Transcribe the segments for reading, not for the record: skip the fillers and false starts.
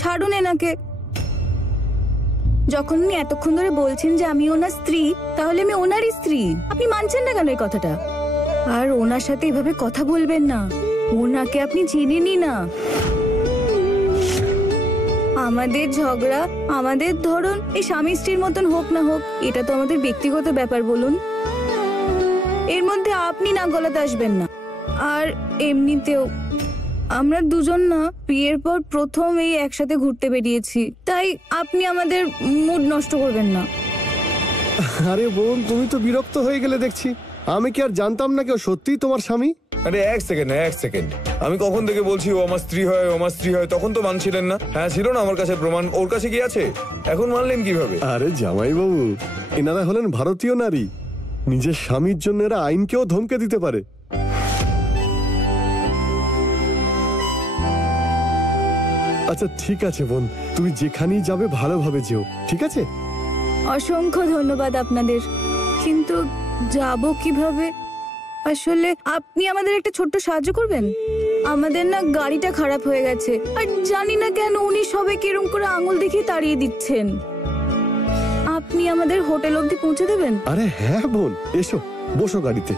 ছাড়ুন এনাকে। যখন উনি এতক্ষণ ধরে বলছেন যে আমি ওনার স্ত্রী, তাহলে আমি ওনারই স্ত্রী। আপনি মানছেন না কেন এই কথাটা? আর ওনার সাথে এভাবে কথা বলবেন না, ওনাকে আপনি চেনেনই না। আমাদের ঝগড়া, আমাদের ধরন এই স্বামী স্ত্রীর মতন হোক না হোক, এটা তো আমাদের ব্যক্তিগত ব্যাপার। বলুন, এর মধ্যে আপনি নাক গলাতে আসবেন না। আর এমনিতেও আমরা দুজন না বিয়ের পর প্রথম এই একসাথে ঘুরতে বেরিয়েছি, তাই আপনি আমাদের মুড নষ্ট করবেন না। আরে বোন, তুমি তো বিরক্ত হয়ে গেলে দেখছি। আমি কি আর জানতাম না কেউ সত্যিই তোমার স্বামী? আরে এক সেকেন্ড, আমি কখন থেকে বলছি ও আমার স্ত্রী হয়, ও আমার স্ত্রী হয়, তখন তো মানছিলেন না। হ্যাঁ, ছিল না আমার কাছে প্রমাণ, ওর কাছে কি আছে? এখন মানলেন কিভাবে? আরে জামাই বাবু, এনারা হলেন ভারতীয় নারী। নিজের স্বামীর জন্য এরা আইনকেও ধমকে দিতে পারে। আচ্ছা ঠিক আছে বোন, তুমি যেখানেই যাবে ভালোভাবে যেও, ঠিক আছে? অসংখ্য ধন্যবাদ আপনাদের, কিন্তু যাব কিভাবে? আসলে আপনি আমাদের একটা ছোট্ট সাহায্য করবেন? আমাদের না গাড়িটা খারাপ হয়ে গেছে, আর জানি না কেন উনি সবাই কিরম করে আঙুল দেখিয়ে তাড়িয়ে দিচ্ছেন। আপনি আমাদের হোটেল অবধি পৌঁছে দেবেন? আরে হ্যাঁ বোন, এসো বসো গাড়িতে।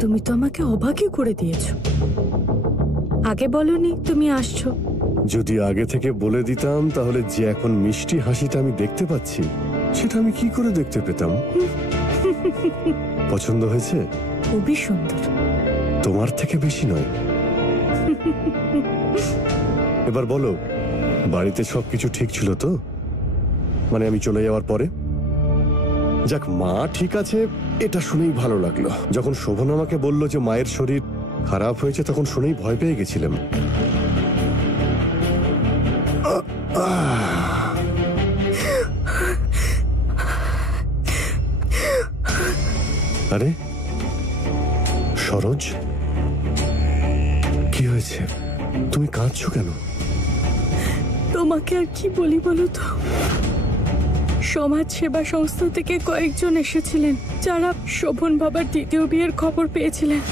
তুমি তো আমাকে অবাকই করে দিয়েছো। আগে বলনি তুমি আসছো। যদি আগে থেকে বলে দিতাম তাহলে যে এখন মিষ্টি হাসিটা আমি দেখতে পাচ্ছি, সেটা আমি কি করে দেখতে পেতাম? পছন্দ হয়েছে? খুবই সুন্দর। তোমার থেকে বেশি নয়। এবার বলো, বাড়িতে সবকিছু ঠিক ছিল তো? মানে আমি চলে যাওয়ার পরে? যাক, মা ঠিক আছে, এটা শুনেই ভালো লাগলো। যখন শোভন আমাকে বলল যে মায়ের শরীর খারাপ হয়েছে, তখন শুনেই ভয় পেয়ে গেছিলাম। আরে সরোজ, কি হয়েছে? তুমি কাঁদছো কেন? তোমাকে আর কি বলি বলো তো। সমাজ সেবা সংস্থা থেকে কয়েকজন এসেছিলেন, যারা শোভন বাবার দ্বিতীয় বিয়ের খবর পেয়েছিলেন।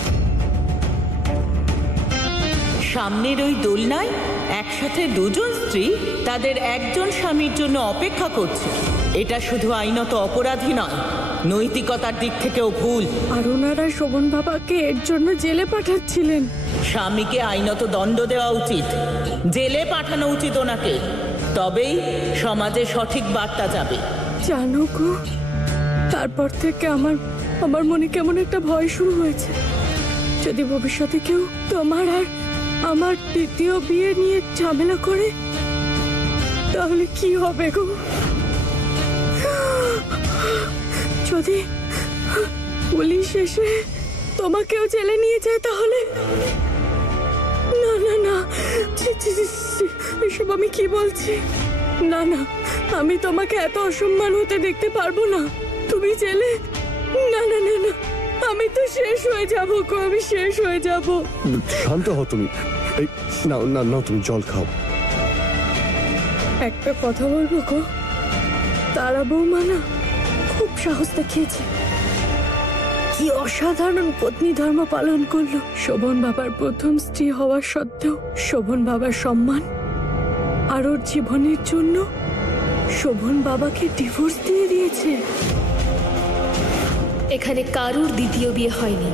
সামনের ওই দোলনায় একসাথে দুজন স্ত্রী তাদের একজন স্বামীর জন্য অপেক্ষা করছে। এটা শুধু আইনত অপরাধী নয়, নৈতিকতার দিক থেকেও ভুল। আর ওনারা শোভন বাবাকে এর জন্য জেলে পাঠাচ্ছিলেন। স্বামীকে আইনত দণ্ড দেওয়া উচিত, জেলে পাঠানো উচিত ওনাকে। তবেই সমাজে সঠিক বার্তা যাবে। জানো গো, তারপর থেকে আমার মনে কেমন একটা ভয় শুরু হয়েছে। যদি ভবিষ্যতে কেউ তোমার আর আমার দ্বিতীয় বিয়ে নিয়ে ঝামেলা করে, তাহলে কি হবে গো? যদি পুলিশ এসে তোমাকেও জেলে নিয়ে যায় তাহলে? না না না, এসব আমি কি বলছি? না না, আমি তোমাকে এত অসম্মান হতে দেখতে পারবো না। তুমি জেলে? না না না না, আমি তো শেষ হয়ে যাবো গো, আমি শেষ হয়ে যাবো। শান্ত হও তুমি। এই নাও নাও নাও, তুমি জল খাও। একটা কথা বলবো গো, তারা বৌমা না খুব সাহস দেখিয়েছে। কি অসাধারণ পত্নী ধর্ম পালন করলো। শোভন বাবার প্রথম স্ত্রী হওয়ার সত্ত্বেও শোভন বাবার সম্মান আর ওর জীবনের জন্য শোভন বাবাকে ডিভোর্স দিয়ে দিয়েছে। এখানে কারুর দ্বিতীয় বিয়ে হয়নি।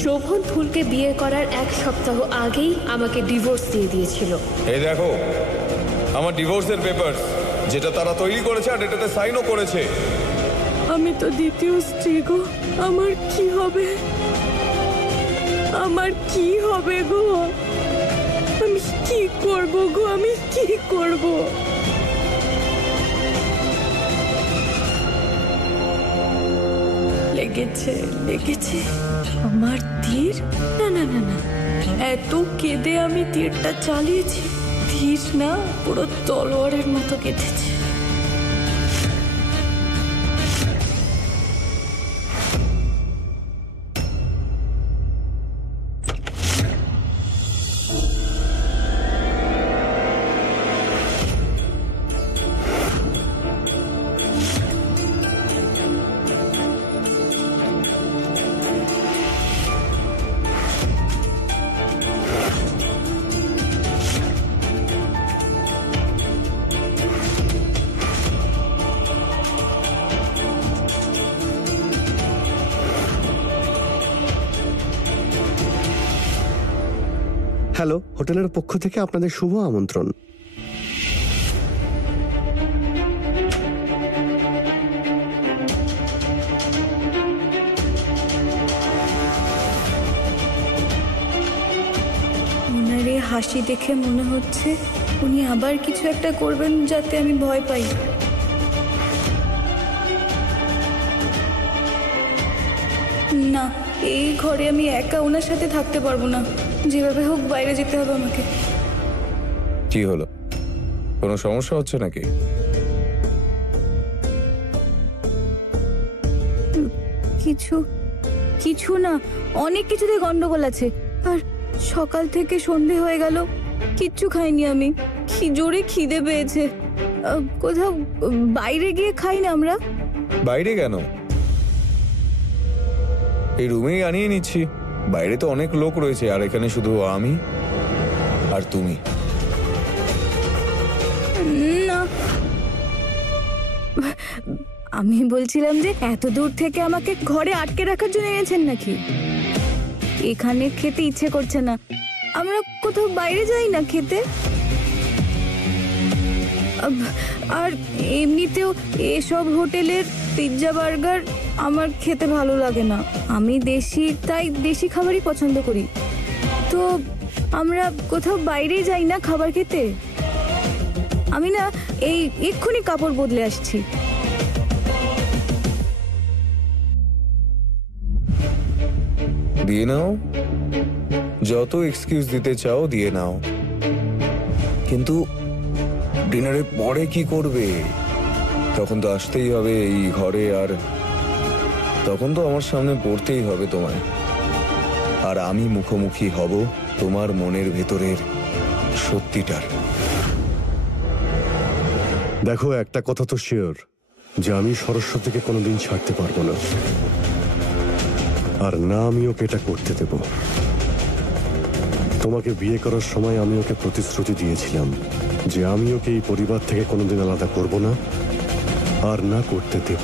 শোভন ফুলকে বিয়ে করার 1 সপ্তাহ আগেই আমাকে ডিভোর্স দিয়ে দিয়েছিল। এই দেখো আমার ডিভোর্সের পেপারস, যেটা তারা তৈরি করেছে আর এটাতে সাইনও করেছে। আমি তো দ্বিতীয় স্ত্রী গো, আমার কি হবে? আমার কি হবে গো? আমি কি করব গো? আমি কি করব? লেগেছে লেগেছে আমার তীর। না না না না, এত কেঁদে আমি তীরটা চালিয়েছি, শির না পুরো তলোয়ারের মতো কেটেছে। হ্যালো, হোটেলের পক্ষ থেকে আপনাদের শুভ আমন্ত্রণ। ওনার এই হাসি দেখে মনে হচ্ছে উনি আবার কিছু একটা করবেন যাতে আমি ভয় পাই। না, এই ঘরে আমি একা ওনার সাথে থাকতে পারবো না। যেভাবে হোক বাইরে যেতে হবে আমাকে। কি হলো, কোনো সমস্যা হচ্ছে নাকি? কিছু না, অনেক কিছুতে গন্ডগোল আছে। আর সকাল থেকে সন্ধে হয়ে গেল, কিচ্ছু খাইনি আমি। কি জোরে খিদে পেয়েছে। কোথাও বাইরে গিয়ে খাই না আমরা? বাইরে কেন, এই রুমেই আনিয়ে নিচ্ছি। বাইরে তো অনেক লোক রয়েছে, আর এখানে শুধু আমি আর তুমি। না, আমি বলছিলাম যে এত দূর থেকে আমাকে ঘরে আটকে রাখার জন্য এনেছেন নাকি? এখানে খেতে ইচ্ছে করছে না। আমরা কোথাও বাইরে যাই না খেতে। আর এমনিতেও এসব হোটেলের পিৎজা বার্গার আমার খেতে ভালো লাগে না। আমি তাই দেশি খাবারই পছন্দ করি। তো আমরা কোথাও বাইরে যাই না খাবার খেতে। আমি না এই এক্ষুনি কাপড় বদলে আসছি। দিয়ে নাও, যত এক্সকিউজ দিতে চাও দিয়ে নাও, কিন্তু ডিনারের পরে কি করবে? তখন তো আসতেই হবে এই ঘরে, আর তখন তো আমার সামনে পড়তেই হবে তোমায়। আর আমি মুখোমুখি হব তোমার মনের ভেতরের সত্যিটার। দেখো, একটা কথা তো শিওর যে আমি সরস্বতীকে কোনোদিন ছাড়তে পারবো না, আর না আমি ওকে এটা করতে দেব। তোমাকে বিয়ে করার সময় আমি ওকে প্রতিশ্রুতি দিয়েছিলাম যে আমি ওকে এই পরিবার থেকে কোনোদিন আলাদা করব না, আর না করতে দেব।